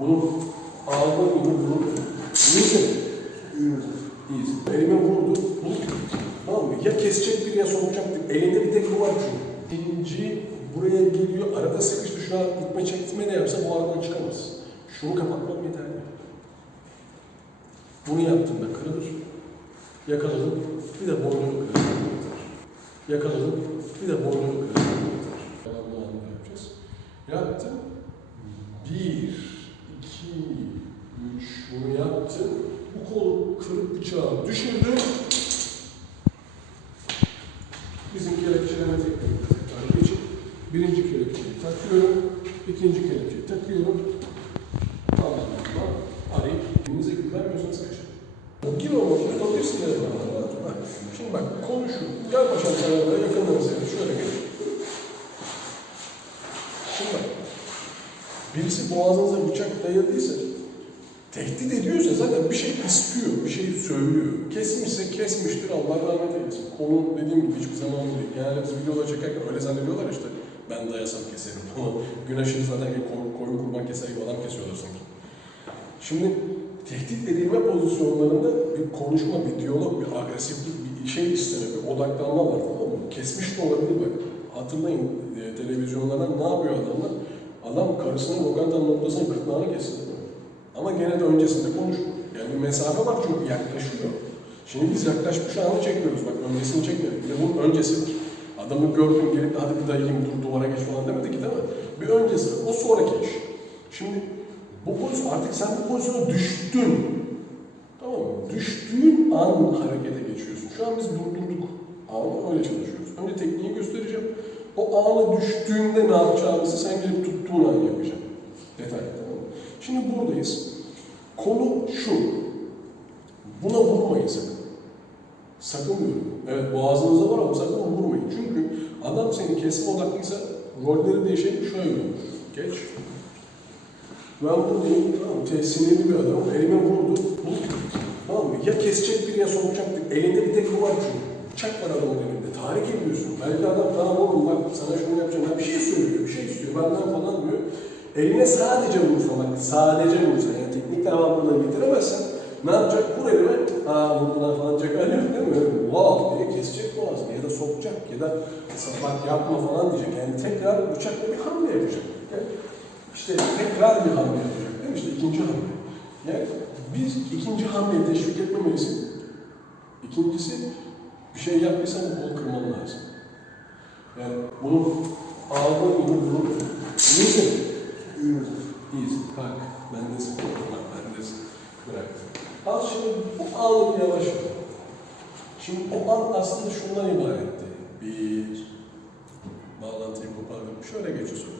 Bunu ağzına. İyi hocam. İyiyiz. Elime vurdu. Tamam mı? Ya kesecektir ya sokacaktır. Elinde bir tek bu var çünkü. İkinci buraya geliyor. Arada sıkıştı. Şu an itme çekitme de yapsa bu ağzından çıkamaz. Şunu kapatmam yeterli. Bunu yaptığında kırılır. Yakaladım. Bir de boynunu kırılır. Yakaladım. Bir de boynunu kırılır. Anlamda yapacağız. Yaptım. Bir. Bunu yaptım. Bu kolu kırık bıçağı düşürdüm. Bizim kelepçeleme tekniğimize tekrar geçip birinci kelepçeyi takıyorum, ikinci kelepçeyi takıyorum. Tamam. Arayıp elinize güvenmiyorsanız kaçın. Gir o vakit, tutabilirsin de. Şimdi bak, konu şu. Gel paşam sana böyle yakından seni. Şöyle geç. Şimdi bak. Birisi boğazınıza bıçak dayadıysa, tehdit ediyorsa zaten bir şey istiyor, bir şey söylüyor. Kesmişse kesmiştir, Allah rahmet eylesin. Konu dediğim gibi hiçbir zaman değil. Genelde biz videolar çekerken öyle zannediyorlar işte. Ben dayasam keserim. Ama gün aşırı zaten koyun, koyun kurban keser gibi adam kesiyorlar sanki. Şimdi tehdit edilme pozisyonlarında bir konuşma, bir diyalog, bir agresiflik, bir şey isteniyor, bir odaklanma var tamam? Kesmiş de olabilir bak. Hatırlayın e, televizyonlarda ne yapıyor adamlar? Adam karısının lokantanın noktasını gırtlağını kesti. Ama gene de öncesinde konuşuyor. Yani bir mesafe var çünkü yaklaşıyor. Şimdi biz yaklaşmış anı çekiyoruz. Bak öncesini çekmedik. Bir de bunun öncesi var. Adamı gördüm gelip hadi bir dayayım dur duvara geç falan demedi ki değil mi? Bir öncesi. O sonraki iş. Şimdi bu pozisyon artık sen bu pozisyona düştün. Tamam mı? Düştüğün an harekete geçiyorsun. Şu an biz durdurduk. Anı öyle çalışıyoruz. Önce tekniği göstereceğim. O ana düştüğünde ne yapacağımızı sen gelip tuttuğun an yapacağım. Detay tamam? Şimdi buradayız. Konu şu. Buna vurmayın sakın. Sakın diyorum. Evet boğazınızda var ama sakın vurmayın. Çünkü adam seni kesme odaklıysa rolleri değişelim şöyle olur. Geç. Ben buradayım, tamam mı? Sinirli bir adam, elime vurdu. Bu, tamam mı? Ya kesecektir ya sokacaktır. Elinde bir tek bu var çünkü. Bıçak var adamın elinde. Tahrik ediyorsun. Belki adam tamam oğlum bak sana şunu yapacağım. Ya bir şey söylüyor, bir şey istiyor. Benden falan diyor. Eline sadece vursa bak, sadece vursa. Yani teknik devamlılığı bitiremezsen ne yapacak? Vur elime, aa vurdular falan diyecek. Öyle değil mi? Wow diye kesecek boğazını ya da sokacak ya da bak yapma falan diyecek. Yani tekrar bıçakla bir hamle yapacak. Yani işte tekrar bir hamle yapacak değil mi? İşte ikinci hamle. Yani biz ikinci hamleyi teşvik etmemelisin. İkincisi bir şey yaptıysan kol kırman lazım. Yani bunu ağzına gibi bunu iyisin. İyi hocam. İyisin. Kalk. Bendesin. Bak bendesin. Bırak. Al şimdi bu bir yavaş yap. Şimdi o an aslında şundan ibaretti. Bir, bağlantıyı kopardım. Şöyle geçiyorsun.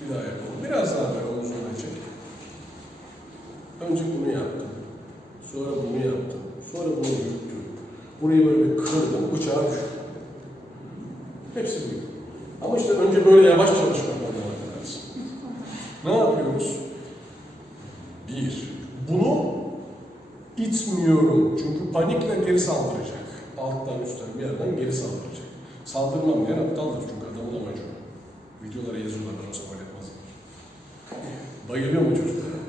Bir daha yapalım. Biraz daha böyle omuzuna çek. Önce bunu yaptım. Sonra bunu yaptım. Sonra bunu yürüttüm. Burayı böyle bir kırdım. Bıçağı düştü. Hepsi bu. Ama işte önce böyle yavaş çalışmak. Ne yapıyoruz? Bir, bunu itmiyorum. Çünkü panikle geri saldıracak. Alttan üstten bir yerden geri saldıracak. Saldırmam diyen aptaldır çünkü adamın amacı o. Videolara yazıyorlar ben olsa böyle yapmazlar. Bayılıyor mu çocuklara?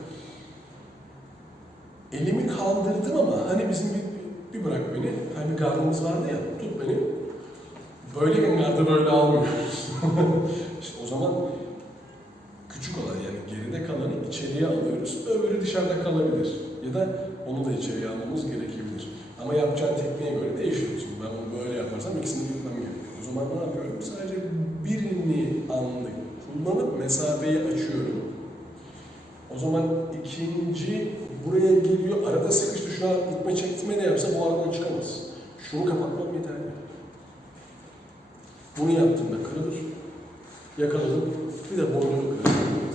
Elimi kaldırdım ama hani bizim bir, bir bırak beni, hani bir gardımız vardı ya, tut beni. Böyleyken gardı böyle almıyor. işte o zaman içeriye alıyoruz. Öbürü dışarıda kalabilir. Ya da onu da içeriye almamız gerekebilir. Ama yapacağın tekniğe göre değişiyor. Ben bunu böyle yaparsam ikisini yutmam gerekiyor. O zaman ne yapıyorum? Sadece birini anlık kullanıp mesafeyi açıyorum. O zaman ikinci buraya geliyor. Arada sıkıştı. Şu an itme çekitme de yapsa bu aradan çıkamaz. Şunu kapatmam yeterli. Bunu yaptığında kırılır. Yakaladım. Bir de boynunu kırılır.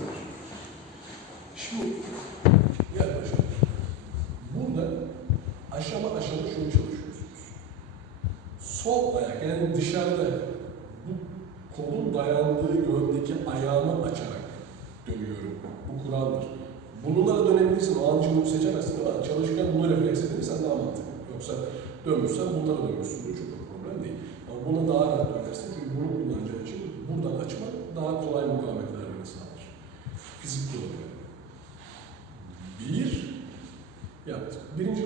Şimdi yaklaşalım. Burada aşama aşama şunu çalışıyorsunuz. Sol ayak yani dışarıda bu kolun dayandığı yöndeki ayağımı açarak dönüyorum. Bu kuraldır. Bununla da dönebilirsin. O an bunu seçemezsin ama çalışırken bunu refleks edilirsen daha mantıklı. Yoksa dönmüşsen bunlara dönmüşsün. Bu çok problem değil. Ama buna daha rahat dönersin. Çünkü bunu kullanacağın için buradan açmak daha kolay mukavemet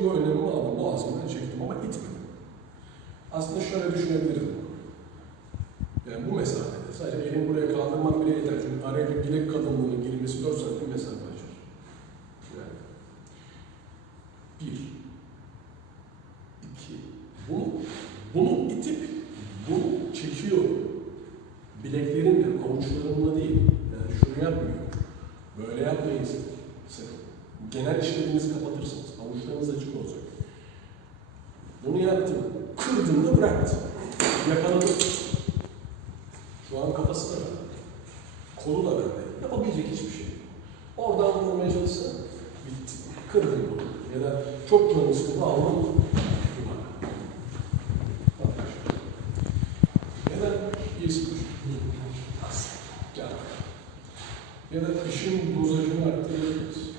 Bir önlemimi aldım. Boğazımdan çektim ama itmedim. Aslında şöyle düşünebilirim. Yani bu mesafede sadece elimi buraya kaldırmam bile yeter. Çünkü araya bir bilek kalınlığının girmesi 4 santim mesafe açar. Yani. Bir. İki. Bunu, bunu itip bunu çekiyor. Bileklerimle, avuçlarımla değil. Yani şunu yapmıyorum. Böyle yapmayın sakın. Genel işlerinizi kapatırsınız. Avuçlarınız açık olacak. Bunu yaptım. Kırdım da bıraktım. Yakaladım. Şu an kafası da. Kolu da bende. Yapabilecek hiçbir şey. Oradan vurmaya çalışsa bitti. Kırdım bunu. Ya da çok canım sıkıldı aldım. Ya da bir sıkış. Gel. Ya da işin dozajını arttırabiliriz.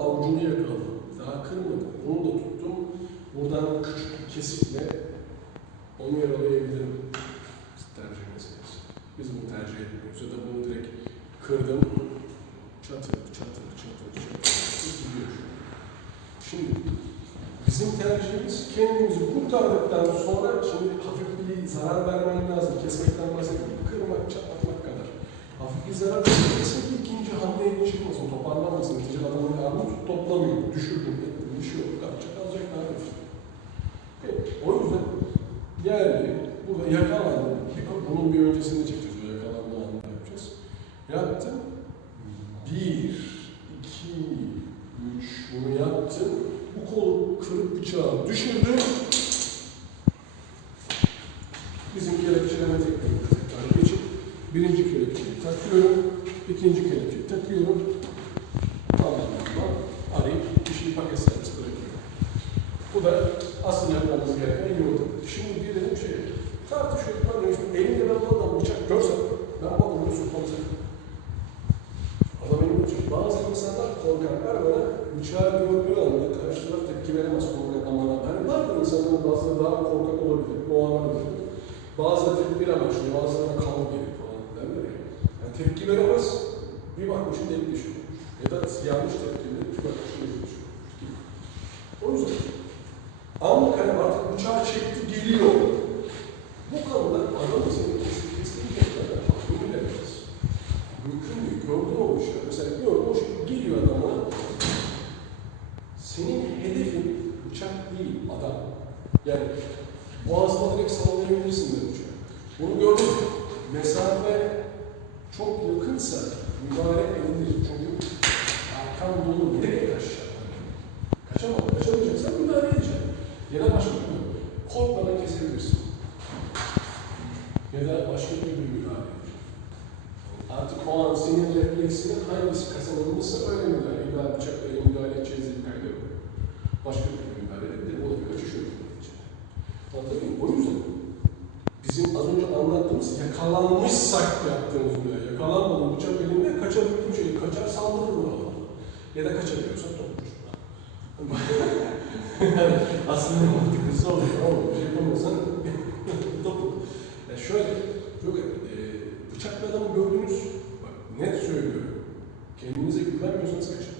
Avucunu yakaladım. Daha kırmadım. Bunu da tuttum. Buradan küçük bir kesikle onu yaralayabilirim. Tercih meselesi. Biz bunu tercih etmiyoruz. Ya da bunu direkt kırdım. Çatır, çatır, çatır, çatır. Gidiyor. Şimdi bizim tercihimiz kendimizi kurtardıktan sonra şimdi hafif bir zarar vermen lazım. Kesmekten bahsetmiyorum. Kırmak, çatlatmak kadar. Hafif bir zarar verirse ikinci hamleye çıkmasın, toparlanmasın. Neticede adamın karnını tut, toplamıyor. Düşürdüm, ettim, bir şey yok. Kalacak, ne yapıyorsun? Okay. O yüzden geldi, burada yakalandı. Bunun bir öncesini çekeceğiz, o yakalanma anını yapacağız. Yaptım. Bir, iki, üç, bunu yaptım. Bu kolu kırık bıçağı düşürdüm. Bizim kelepçeleme tekniğimize tekrar geçip birinci kelepçeyi takıyorum, ikinci kelepçeyi takıyorum. Tamamlanma arayıp işi paket servis bırakıyorum. Bu da asıl yapmamız gereken yolda. Şimdi bir dedim şey, tartışıyor, ben işte elimde ben bu adam bıçak görsem, ben bu adamı sokmam sakın. Ama benim için bazı insanlar korkarlar bana bıçağı gördüğü anda karşı taraf tepki veremez korkak amana. Hani vardır insanların bazıları daha korkak olabilir, o anlamda. Bazıları tepki amaçlı, bazılarına kavga gelir falan derler ya. Yani tepki veremez, bir bakmışım delik düşüyor. Ya da yanlış tepki verir, bir bakmışım delik düşüyor. O yüzden hani artık bıçağı çekti geliyor. Bu konuda kesin kesinlikle aklını bilemez. Mümkün değil. Gördün o ışığı. Mesela gördün o geliyor adama. Senin hedefin bıçak değil, adam. Yani boğazına direkt sallayabilirsin de bıçağı. Bunu gördün mü? Mesafe çok yakınsa müdahale edilir. Çünkü arkan dolu nereye kaçacak? Kaçamam. Kaçamayacaksan müdahale edeceksin. Ya da başka bir yol. Korkmadan kesebilirsin. Ya da başka bir müdahale edeceksin. Artık o an senin refleksinin hangisi kazanılmışsa öyle müdahale. İlla bıçakla müdahale edeceğiz diye kayda yok. Başka bir müdahale edebilir. O da bir kaçış yolu. Anlatabiliyor muyum? O yüzden bizim az önce anlattığımız yakalanmışsak yaptığımız müdahale. Yakalanmadım bıçak elimde kaçabildiğim şey. Kaçar saldırır bu adam. Kaçabiliyorsa toplar. Aslında mantıklısı olur ama bir şey yapamıyorsan topla. Ya şöyle, yok e, bıçaklı adamı gördünüz, bak net söylüyorum. Kendinize güvenmiyorsanız kaçın.